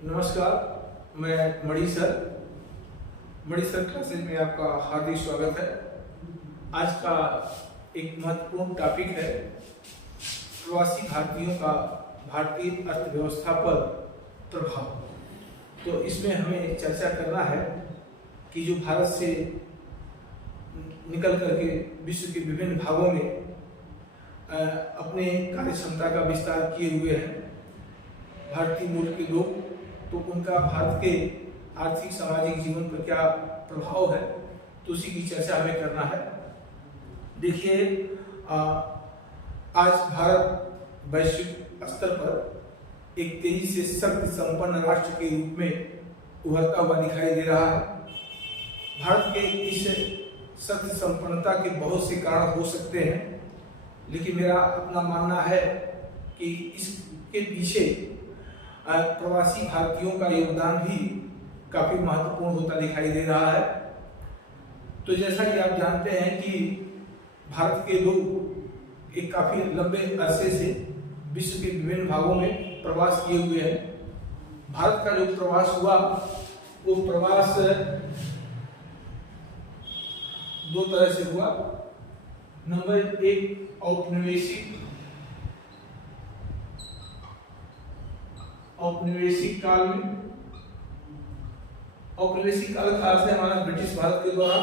नमस्कार, मैं मणि sir classes में आपका हार्दिक स्वागत है। आज का एक महत्वपूर्ण टॉपिक है प्रवासी भारतीयों का भारतीय अर्थव्यवस्था पर प्रभाव। तो इसमें हमें चर्चा करना है कि जो भारत से निकल करके विश्व के विभिन्न भागों में अपने कार्य क्षमता का विस्तार किए हुए हैं भारतीय मूल के लोग, तो उनका भारत के आर्थिक सामाजिक जीवन पर क्या प्रभाव है, तो उसी की चर्चा हमें करना है। देखिए, आज भारत वैश्विक स्तर पर एक तेजी से शक्ति संपन्न राष्ट्र के रूप में उभरता हुआ दिखाई दे रहा है। भारत के इस शक्ति संपन्नता के बहुत से कारण हो सकते हैं, लेकिन मेरा अपना मानना है कि इसके पीछे प्रवासी भारतीयों का योगदान भी काफी महत्वपूर्ण होता दिखाई दे रहा है। तो जैसा कि आप जानते हैं कि भारत के लोग एक काफी लंबे अरसे से विश्व के विभिन्न भागों में प्रवास किए हुए हैं। भारत का जो प्रवास हुआ वो प्रवास दो तरह से हुआ। नंबर एक, औपनिवेशिक काल में। औपनिवेशिक काल का अर्थ है हमारा ब्रिटिश भारत के द्वारा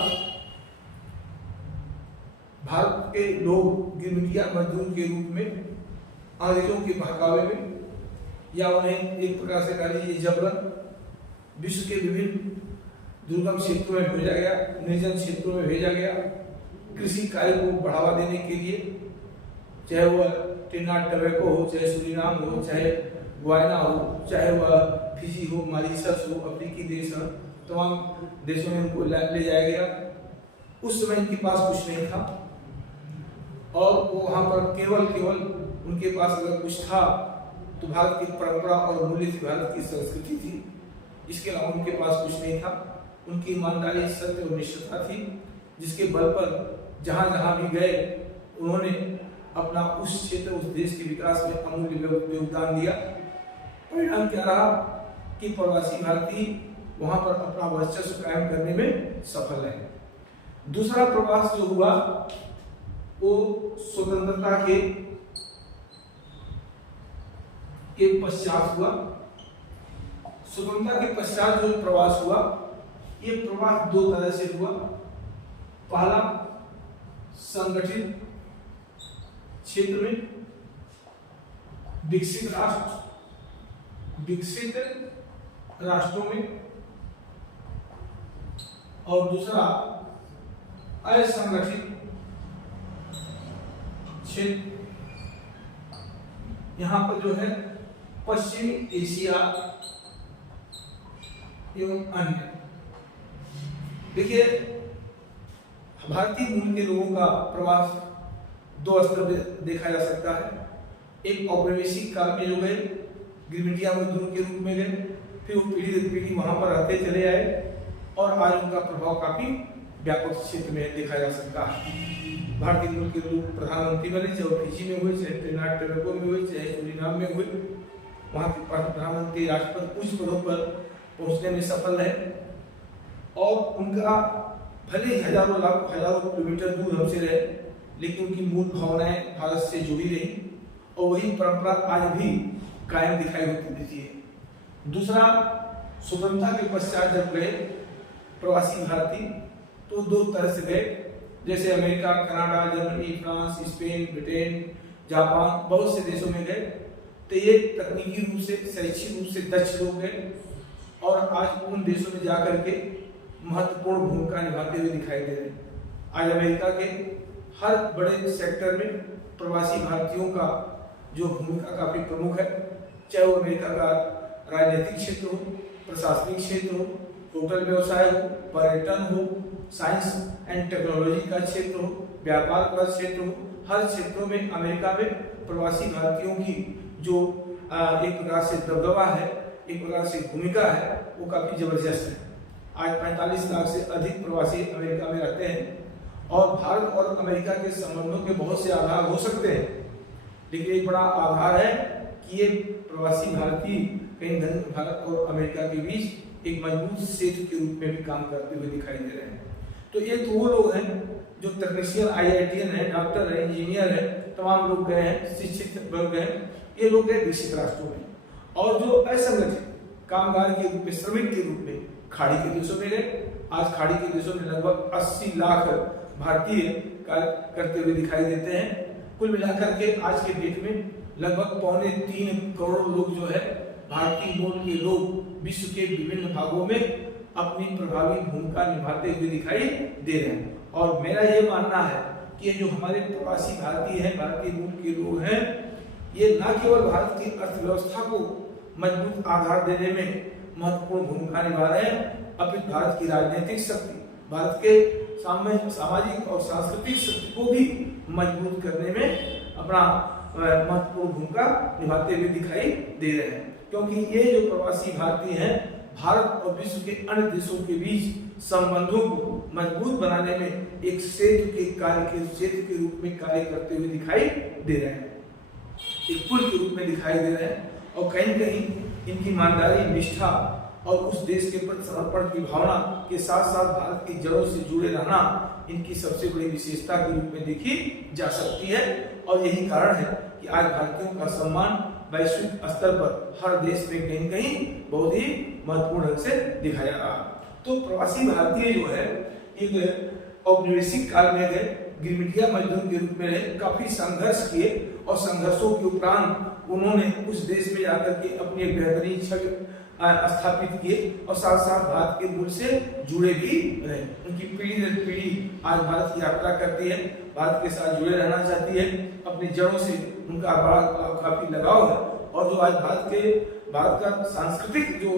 भारत के लोग गिरमिटिया मजदूर के रूप में अंग्रेजों के बहकावे में या उन्हें एक प्रकार से कह लीजिए जबरन विश्व के विभिन्न दुर्गम क्षेत्रों में भेजा गया, निर्जन क्षेत्रों में भेजा गया कृषि कार्य को बढ़ावा देने के लिए, चाहे वह ट्रिनिडाद टोबैगो हो, चाहे सूरीनाम हो, चाहे गुयाना हो, चाहे वह फिजी हो, मॉरिशस हो, अफ्रीकी देश हो, तमाम देशों में उनको ले जाया गया। उस समय इनके पास कुछ नहीं था और वो वहाँ पर केवल उनके पास अगर कुछ था तो भारत की परंपरा और मूल्य थी, भारत की संस्कृति थी। इसके अलावा उनके पास कुछ नहीं था। उनकी ईमानदारी, सत्य और निष्ठा थी, जिसके बल पर जहाँ जहाँ भी गए उन्होंने अपना उस क्षेत्र, उस देश के विकास में अमूल्य योगदान दिया। परिणाम क्या रहा कि प्रवासी भारतीय वहां पर अपना वर्चस्व कायम करने में सफल है। दूसरा प्रवास जो हुआ वो स्वतंत्रता के पश्चात हुआ। स्वतंत्रता के पश्चात जो प्रवास हुआ, ये प्रवास दो तरह से हुआ। पहला, संगठित क्षेत्र में विकसित राष्ट्रों में, और दूसरा असंगठित क्षेत्र, यहां पर जो है पश्चिमी एशिया एवं अन्य। देखिए, भारतीय मूल के लोगों का प्रवास दो स्तर पर देखा जा सकता है। एक औपनिवेशिक काल में जो गए, गिरमिटिया मजदूर के रूप में गए, फिर वो पीढ़ी दर पीढ़ी वहां पर रहते चले आए और आज उनका प्रभाव काफी व्यापक क्षेत्र में देखा जा सकता है। भारतीय मूल के लोग प्रधानमंत्री बने, चाहे फिजी में हुए, चाहे ट्रिनिडाद टोबैगो में हुए, चाहे सूरीनाम में हुए, वहां के प्रधानमंत्री राष्ट्रपति उच्च पदों पर पहुंचने में सफल रहे और उनका भले हजारों किलोमीटर दूर हमसे रहे, लेकिन उनकी मूल भावनाएं भारत से जुड़ी रही और वही परंपरा आज भी कायम दिखाई देती है। दूसरा, स्वतंत्रता के पश्चात जब गए प्रवासी भारतीय तो दो तरह से गए, जैसे America, Canada, Germany, France, Spain, Britain, Japan, बहुत से देशों में गए। तो ये तकनीकी रूप से, शैक्षिक रूप से दक्ष लोग गए और आज उन देशों में जाकर के महत्वपूर्ण भूमिका निभाते हुए दिखाई दे रहे हैं। आज अमेरिका के हर बड़े सेक्टर में प्रवासी भारतीयों का जो भूमिका काफी प्रमुख है, चाहे वो अमेरिका का राजनीतिक क्षेत्र हो, प्रशासनिक क्षेत्र हो, होटल व्यवसाय हो, पर्यटन हो, साइंस एंड टेक्नोलॉजी का क्षेत्र हो, व्यापार का क्षेत्र हो, हर क्षेत्रों में अमेरिका में प्रवासी भारतीयों की जो एक प्रकार से दबदबा है, एक प्रकार से भूमिका है, वो काफी जबरदस्त है। आज 45 लाख से अधिक प्रवासी अमेरिका में रहते हैं और भारत और अमेरिका के संबंधों के बहुत से आधार हो सकते हैं, लेकिन एक बड़ा आधार है कि ये प्रवासी भारतीय कहीं भारत और अमेरिका के बीच एक मजबूत सेतु के रूप में भी काम करते हुए दिखाई दे रहे हैं। तो ये तो वो लोग हैं जो तकनीशियन, IITian है, डॉक्टर है, इंजीनियर है, तमाम लोग गए हैं, शिक्षित वर्ग गए, ये लोग गए विकसित राष्ट्रों में। और जो असंगठित कामगार के रूप में, श्रमिक के रूप में खाड़ी के देशों में गए। आज खाड़ी के देशों में लगभग 80 लाख भारतीय कार्य करते हुए दिखाई देते हैं। कुल मिलाकर के आज के डेट में लगभग 2.25 करोड़ लोग जो है भारतीय मूल के लोग विश्व के विभिन्न भागों में अपनी प्रभावी भूमिका निभाते हुए दिखाई दे रहे हैं। और मेरा ये मानना है कि जो हमारे प्रवासी भारतीय हैं, भारतीय मूल के लोग हैं, ये न केवल भारत की अर्थव्यवस्था को मजबूत आधार देने में महत्वपूर्ण भूमिका निभा रहे हैं, अपितु भारत की राजनीतिक शक्ति, भारत के सामाजिक और सांस्कृतिक शक्ति को भी मजबूत करने में अपना महत्वपूर्ण भूमिका निभाते हुए दिखाई दे रहे हैं। क्योंकि ये जो प्रवासी भारतीय हैं, भारत और विश्व के अन्य देशों के बीच संबंधों को मजबूत बनाने में एक सेतु के रूप में कार्य करते हुए दिखाई दे रहे हैं, एक पुल के रूप में दिखाई दे रहे हैं। और कहीं न कहीं इनकी ईमानदारी, निष्ठा और उस देश के प्रति समर्पण की भावना के साथ साथ भारत की जड़ों से जुड़े रहना इनकी सबसे बड़ी विशेषता के रूप में देखी जा सकती है। और यही कारण है कि आज भारतीयों का सम्मान वैश्विक स्तर पर हर देश में कहीं न कहीं बहुत ही महत्वपूर्ण ढंग से दिखाया जा रहा। तो प्रवासी भारतीय जो है एक औपनिवेशिक काल में गए, गिरमिटिया मजदूर के रूप में रहे, काफी संघर्ष किए और संघर्षों के उपरांत उन्होंने उस देश में जाकर के अपनी एक बेहतरीन छवि स्थापित किए और साथ साथ भारत के मूल से जुड़े भी रहे। उनकी पीढ़ी दर पीढ़ी आज भारत की यात्रा करती है, भारत के साथ जुड़े रहना चाहती है, अपनी जड़ों से उनका बड़ा काफी लगाव है। और जो आज भारत का सांस्कृतिक जो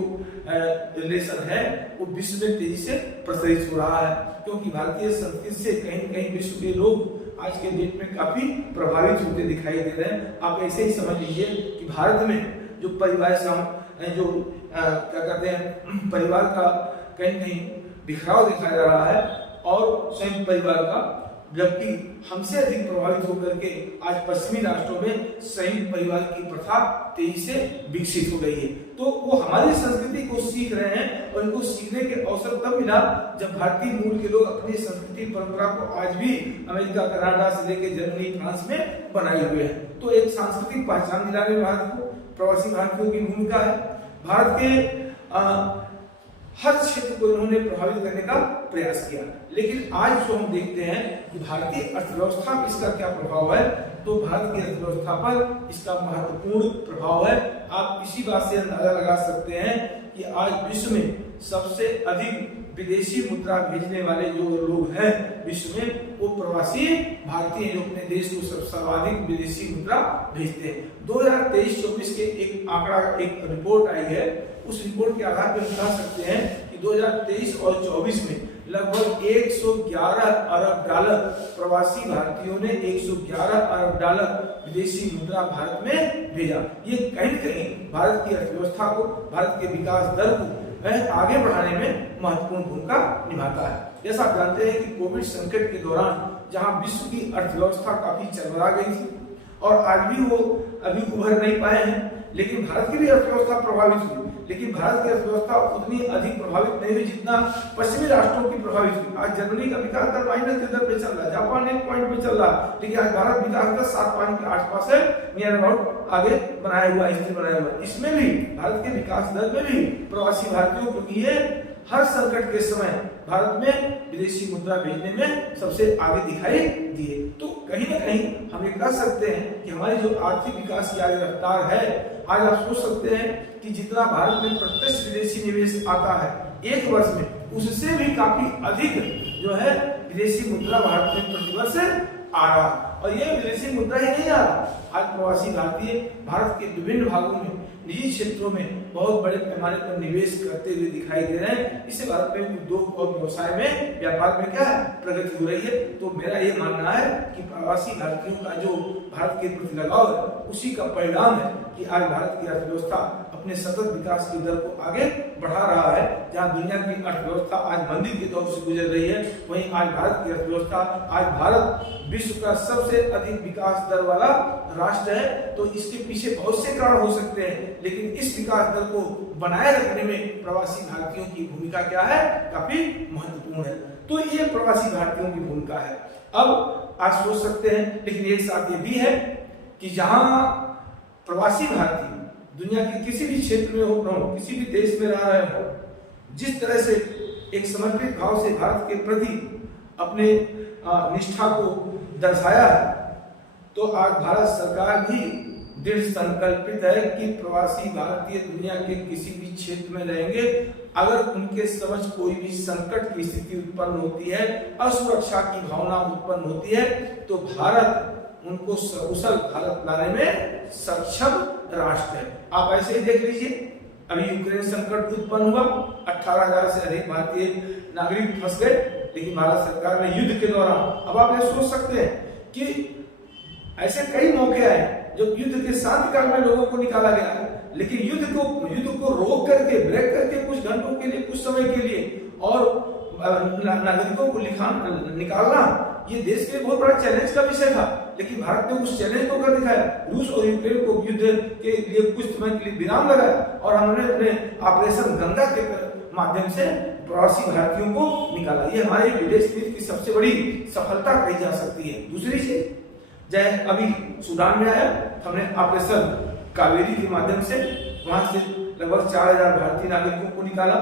रिलेशन है वो विश्व में तेजी से प्रसारित हो रहा है, क्योंकि भारतीय संस्कृति से कहीं न कहीं विश्व के लोग आज के डेट में काफी प्रभावित होते दिखाई दे रहे हैं। आप ऐसे ही समझ लीजिए कि भारत में जो परिवार जो क्या कहते हैं, परिवार का कहीं न कहीं बिखराव दिखाया जा रहा है और संयुक्त परिवार का, जबकि हमसे अधिक प्रभावित होकर के आज पश्चिमी राष्ट्रों में संयुक्त परिवार की प्रथा तेजी से विकसित हो गई है। तो वो हमारी संस्कृति को सीख रहे हैं और इनको सीखने के अवसर तब मिला जब भारतीय मूल के लोग अपनी संस्कृति परंपरा को आज भी अमेरिका, कनाडा से लेकर जर्मनी, फ्रांस में बनाए हुए हैं। तो एक सांस्कृतिक पहचान दिलाने में भारत को प्रवासी भारतीयों की भूमिका है। भारत के हर क्षेत्र को उन्होंने प्रभावित करने का प्रयास किया। लेकिन आज जो हम देखते हैं कि भारतीय अर्थव्यवस्था पर इसका क्या प्रभाव है, तो भारत की अर्थव्यवस्था पर इसका महत्वपूर्ण प्रभाव है। आप इसी बात से अंदाजा लगा सकते हैं कि आज विश्व में सबसे अधिक विदेशी मुद्रा भेजने वाले जो लोग हैं विश्व में, वो प्रवासी भारतीय जो अपने देश को सर्वाधिक विदेशी मुद्रा भेजते हैं। 2023-24 के एक आंकड़ा, एक रिपोर्ट आई है, उस रिपोर्ट के आधार पर हम कह सकते हैं कि 2023 और 24 में लगभग 111 अरब डॉलर प्रवासी भारतीयों ने 111 अरब डॉलर विदेशी मुद्रा भारत में भेजा। ये कहीं न कहीं भारत की अर्थव्यवस्था को, भारत के विकास दर को आगे बढ़ाने में महत्वपूर्ण भूमिका निभाता है। जैसा आप जानते हैं कि कोविड संकट के दौरान जहां विश्व की अर्थव्यवस्था काफी चरमरा गई थी और आज भी वो अभी उभर नहीं पाए हैं, लेकिन भारत की भी अर्थव्यवस्था प्रभावित हुई। लेकिन भारत की अर्थव्यवस्था उतनी अधिक प्रभावित नहीं हुई जितना पश्चिमी राष्ट्रों की प्रभावित हुई। आज जर्मनी का विकास दर माइनस के दर पे चल रहा है, जापान 1 पॉइंट पे चल रहा है, लेकिन आज भारत विकास दर 7 पॉइंट के आसपास है, नियर अबाउट आगे बनाया हुआ, स्थिर बनाया हुआ। इसमें भी भारत के विकास दर में भी प्रवासी भारतीयों, क्योंकि ये हर संकट के समय भारत में विदेशी मुद्रा भेजने में सबसे आगे दिखाई दिए। तो कहीं ना कहीं हम ये कह सकते हैं कि हमारी जो आर्थिक विकास की आज रफ्तार है, आज आप सोच सकते हैं कि जितना भारत में प्रत्यक्ष विदेशी निवेश आता है एक वर्ष में, उससे भी काफी अधिक जो है विदेशी मुद्रा भारत में प्रतिवर्ष आ रहा। और ये विदेशी मुद्रा ही नहीं आ रहा, आज प्रवासी भारतीय भारत के विभिन्न भागों में, निजी क्षेत्रों में बहुत बड़े पैमाने पर निवेश करते हुए दिखाई दे रहे हैं। इससे भारत में उद्योग और व्यवसाय में, व्यापार में क्या है, प्रगति हो रही है। तो मेरा ये मानना है कि प्रवासी भारतीयों का जो भारत के प्रति लगाव है, उसी का परिणाम है कि आज भारत की अर्थव्यवस्था अपने सतत विकास की दर को आगे बढ़ा रहा है। जहां दुनिया की अर्थव्यवस्था आज मंदी के दौर से गुजर रही है, वहीं आज भारत की अर्थव्यवस्था, आज भारत विश्व का सबसे अधिक विकास दर वाला राष्ट्र है। तो इसके पीछे बहुत से कारण हो सकते हैं, लेकिन इस विकास दर को बनाए रखने में प्रवासी भारतीयों की भूमिका क्या है, काफी महत्वपूर्ण है। तो ये प्रवासी भारतीयों की भूमिका है। अब आप सोच सकते हैं, लेकिन एक साथ ये भी है कि जहां प्रवासी भारतीय दुनिया के किसी भी क्षेत्र में हो, किसी भी देश में रह रहे हो, जिस तरह से एक समर्पित भाव से भारत के प्रति अपने निष्ठा को दर्शाया है, तो आज भारत सरकार भी दृढ़ संकल्पित है कि प्रवासी भारतीय दुनिया के किसी भी क्षेत्र में रहेंगे, अगर उनके समझ कोई भी संकट की स्थिति उत्पन्न होती है, असुरक्षा की भावना उत्पन्न होती है, तो भारत उनको सकुशल भारत लाने में सक्षम राष्ट्र है। आप ऐसे ही देख लीजिए, अभी यूक्रेन संकट उत्पन्न हुआ, 18,000 से अधिक भारतीय नागरिक फंस गए, लेकिन भारत सरकार ने युद्ध के दौरान, अब आप ये सोच सकते हैं कि ऐसे कई मौके आए जब युद्ध के शांति काल में लोगों को निकाला गया, लेकिन युद्ध को रोक करके, ब्रेक करके कुछ घंटों के लिए, कुछ समय के लिए और नागरिकों को निकालना, ये देश के बहुत बड़ा चैलेंज का विषय था, लेकिन भारत ने उस चैलेंज को कर दिखाया। रूस और यूक्रेन को युद्ध के लिए कुछ समय के लिए विराम लगाया और हमने अपने ऑपरेशन गंगा के माध्यम से प्रवासी भारतीयों को निकाला। ये हमारे विदेश नीति की सबसे बड़ी सफलता कही जा सकती है। दूसरी चीज, जय अभी सूडान में आया, हमने ऑपरेशन कावेरी के माध्यम से वहां से लगभग 4,000 भारतीय नागरिकों को निकाला।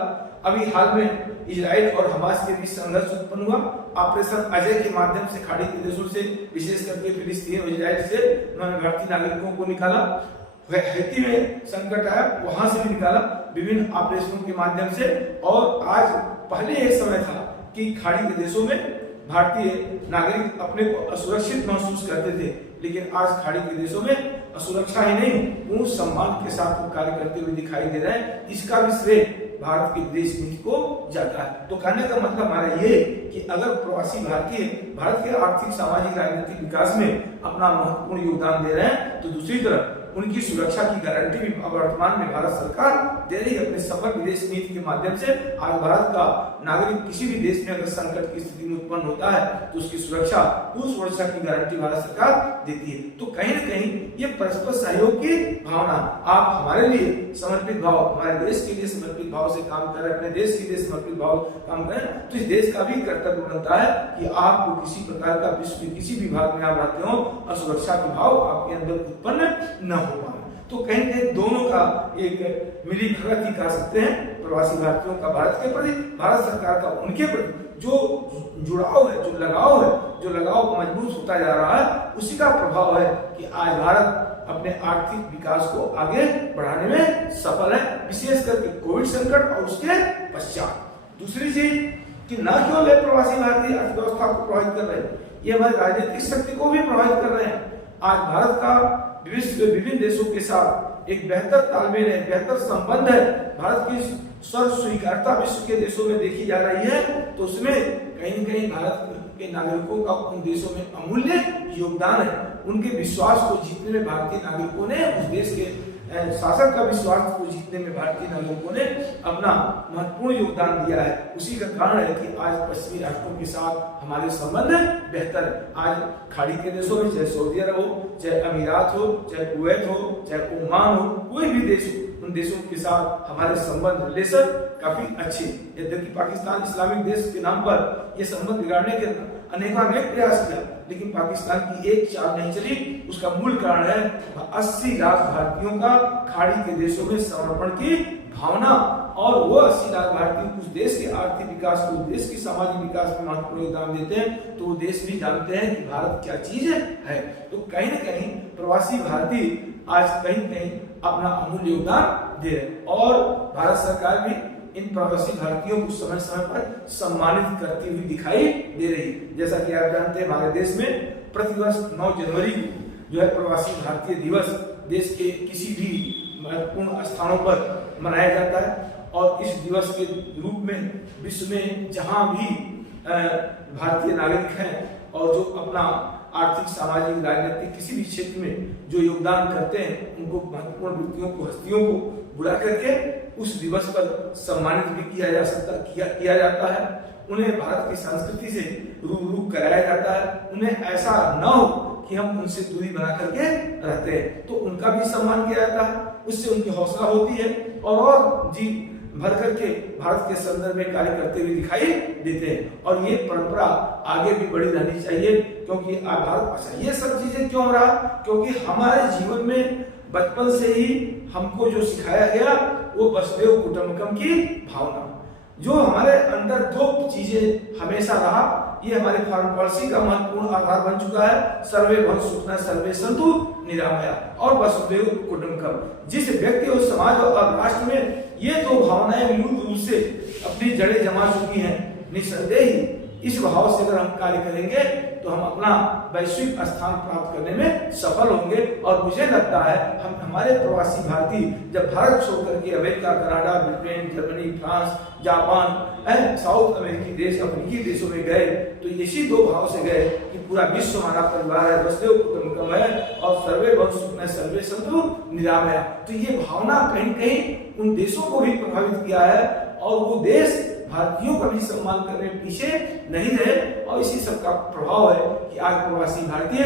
अभी हाल में इजराइल और हमास के बीच संघर्ष उत्पन्न हुआ, ऑपरेशन अजय के माध्यम से खाड़ी के देशों से, विशेष करके फिलिस्तीन और इजराइल से भारतीय नागरिकों को निकाला। हैती में संकट आया, वहां से भी निकाला विभिन्न ऑपरेशनों के माध्यम से। और आज पहले एक समय था कि खाड़ी के देशों में भारतीय नागरिक अपने को असुरक्षित महसूस करते थे, लेकिन आज खाड़ी के देशों में असुरक्षा ही नहीं, पूर्ण सम्मान के साथ वो कार्य करते हुए दिखाई दे रहे हैं। इसका भी श्रेय भारत की विदेश नीति को जाता है। तो कहने का मतलब हमारा ये कि अगर प्रवासी भारतीय भारत के आर्थिक, सामाजिक, राजनीतिक विकास में अपना महत्वपूर्ण योगदान दे रहे हैं, तो दूसरी तरफ उनकी सुरक्षा की गारंटी भी वर्तमान में भारत सरकार दे रही है। अपने सफल विदेश नीति के माध्यम से आज भारत का नागरिक किसी भी देश में अगर संकट की स्थिति में उत्पन्न होता है, तो उसकी सुरक्षा, पूर्ण सुरक्षा की गारंटी भारत सरकार देती है। तो कहीं न कहीं ये परस्पर सहयोग की भावना, आप हमारे लिए समर्पित भाव, हमारे देश के लिए समर्पित भाव से काम करें, अपने देश के लिए समर्पित भाव काम करें, तो इस देश का भी कर्तव्य बनता है कि आपको किसी प्रकार का विश्व के किसी भी भाग में आप रहते हो, असुरक्षा के भाव आपके अंदर उत्पन्न न हो पाए। तो कहीं न कहीं दोनों का एक मिली भगत ही कह सकते हैं, प्रवासी भारतीयों का भारत के प्रति, भारत सरकार का उनके प्रति जो जुड़ाव है, जो लगाव मजबूत होता जा रहा है, उसी का प्रभाव है कि आज भारत अपने आर्थिक विकास को आगे बढ़ाने में सफल है, विशेष करके कोविड संकट और उसके पश्चात। दूसरी चीज कि न केवल प्रवासी भारतीय अर्थव्यवस्था को प्रभावित कर रहे हैं, ये हमारी राजनीतिक शक्ति को भी प्रभावित कर रहे हैं। आज भारत का विभिन्न देशों के साथ एक बेहतर तालमेल है, बेहतर संबंध है, भारत की सर्व स्वीकारता विश्व के देशों में देखी जा रही है, तो उसमें कहीं न कहीं भारत के नागरिकों का उन देशों में अमूल्य योगदान है। उनके विश्वास को जीतने में भारतीय नागरिकों ने, उस देश के शासक का विश्वास को जीतने में भारतीय नागरिकों ने अपना महत्वपूर्ण योगदान दिया है। उसी का कारण है कि आज पश्चिमी राष्ट्रों के साथ हमारे संबंध बेहतर है। आज खाड़ी के देशों में, चाहे सऊदी अरब हो, चाहे अमीरात हो, चाहे कुवैत हो, चाहे ओमान हो, कोई भी देश हो, उन देशों के साथ हमारे संबंध, रिलेशन काफी अच्छे। यद्यपि पाकिस्तान इस्लामिक देश के नाम पर यह संबंध बिगाड़ने के अनेक प्रयास किया, लेकिन पाकिस्तान की एक चाल नहीं चली। उसका मूल कारण है 80 लाख भारतीयों का खाड़ी के देशों में समर्पण की भावना, और वो 80 लाख भारतीय उस देश के आर्थिक विकास को, उस देश की सामाजिक विकास में महत्वपूर्ण योगदान देते हैं, तो वो देश भी जानते हैं कि भारत क्या चीज है। तो कहीं न कहीं प्रवासी भारतीय आज कहीं न कहीं अपना अमूल्य योगदान दे रहे हैं, और भारत सरकार भी इन प्रवासी भारतीयों को समय समय पर सम्मानित करती हुई दिखाई दे रही है। जैसा कि आप जानते हैं, हमारे देश में प्रतिवर्ष 9 जनवरी को जो है प्रवासी भारतीय दिवस देश के किसी भी महत्वपूर्ण स्थानों पर मनाया जाता है, और इस दिवस के रूप में विश्व में जहां भी भारतीय नागरिक हैं और जो अपना आर्थिक, सामाजिक, राजनीतिक किसी भी क्षेत्र में जो योगदान करते हैं, उनको महत्वपूर्ण व्यक्तियों को, हस्तियों को बुला करके उस दिवस पर सम्मानित भी किया जाता है। उन्हें भारत की संस्कृति से रूबरू कराया जाता है। उन्हें ऐसा न हो कि हम उनसे दूरी बना करके रहते हैं, तो उनका भी सम्मान किया जाता है। उससे उनकी हौसला होती है और जी भर करके भारत के संदर्भ में कार्य करते हुए दिखाई देते हैं। और ये परंपरा आगे भी बढ़ी रहनी चाहिए, क्योंकि भारत अच्छा ये सब चीजें क्यों रहा, क्योंकि हमारे जीवन में बचपन से ही हमको जो सिखाया गया वो वसुधैव कुटुंबकम की भावना, जो हमारे अंदर दो चीजें हमेशा रहा, ये हमारे फॉरेन पॉलिसी का महत्वपूर्ण आधार बन चुका है। सर्वे भवन्तु सुखिनः सर्वे सन्तु निरामया और वसुधैव कुटुंबकम। जिस व्यक्ति और समाज और राष्ट्र में ये दो भावनाएं विलुप्त रूप से अपनी जड़ें जमा चुकी हैं, निस्संदेह ही इस भाव से अगर हम कार्य करेंगे तो हम अपना वैश्विक स्थान प्राप्त करने में सफल होंगे। और मुझे लगता है हम हमारे प्रवासी भारतीय जब भारत छोड़ करके America, Canada, Britain, Germany, France, Japan, south अमेरिकी देश, अफ्रीकी देशों में गए तो इसी दो भाव से गए कि पूरा विश्व हमारा परिवार है, वसुधैव कुटुंबकम है और सर्वे भवन्तु सुखिनः सर्वे सन्तु निरामया। तो ये भावना कहीं कहीं उन देशों को भी प्रभावित किया है और वो देश भारतीयों का भी सम्मान करने पीछे नहीं रहे। और इसी सब का प्रभाव है कि आज प्रवासी भारतीय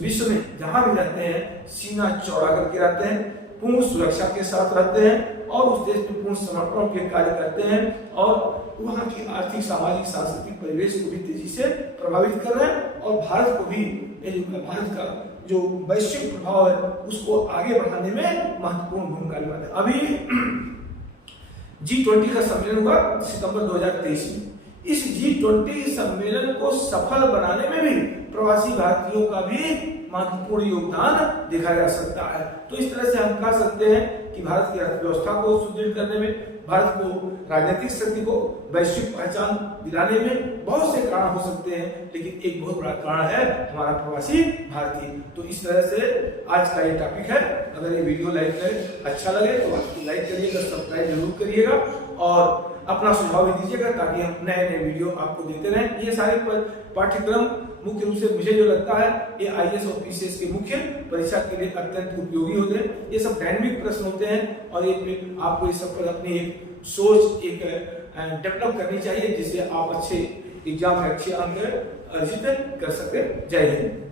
विश्व में जहां भी रहते हैं सीना चौड़ा करके रहते हैं, पूर्ण सुरक्षा के साथ रहते हैं और उस देश में पूर्ण समर्पण के कार्य करते हैं और वहाँ की आर्थिक, सामाजिक, सांस्कृतिक परिवेश को भी तेजी से प्रभावित कर रहे हैं और भारत को भी भारत का जो वैश्विक प्रभाव है उसको आगे बढ़ाने में महत्वपूर्ण भूमिका निभाते हैं। अभी G20 का सम्मेलन हुआ सितंबर 2023 में। इस G20 सम्मेलन को सफल बनाने में भी प्रवासी भारतीयों का भी महत्वपूर्ण योगदान देखा जा सकता है। तो इस तरह से हम कह सकते हैं कि भारत की अर्थव्यवस्था को सुदृढ़ करने में, भारत को राजनीतिक शक्ति को वैश्विक पहचान दिलाने में बहुत से कारण हो सकते हैं, लेकिन एक बहुत बड़ा कारण है हमारा प्रवासी भारतीय। तो इस तरह से आज का ये टॉपिक है। अगर ये वीडियो अच्छा लगे तो आप लाइक करिएगा, सब्सक्राइब जरूर करिएगा और अपना सुझाव भी दीजिएगा ताकि हम नए नए वीडियो आपको देते रहें। ये सारे पाठ्यक्रम मुख्य रूप से मुझे जो लगता है ये IAS और PCS के मुख्य परीक्षा के लिए अत्यंत उपयोगी होते हैं। ये सब डायनेमिक प्रश्न होते हैं और ये आपको इस सब पर अपनी एक सोच एक डेवलप करनी चाहिए जिससे आप अच्छे एग्जाम में अच्छे अंक अर्जित कर सके। जय हिंद।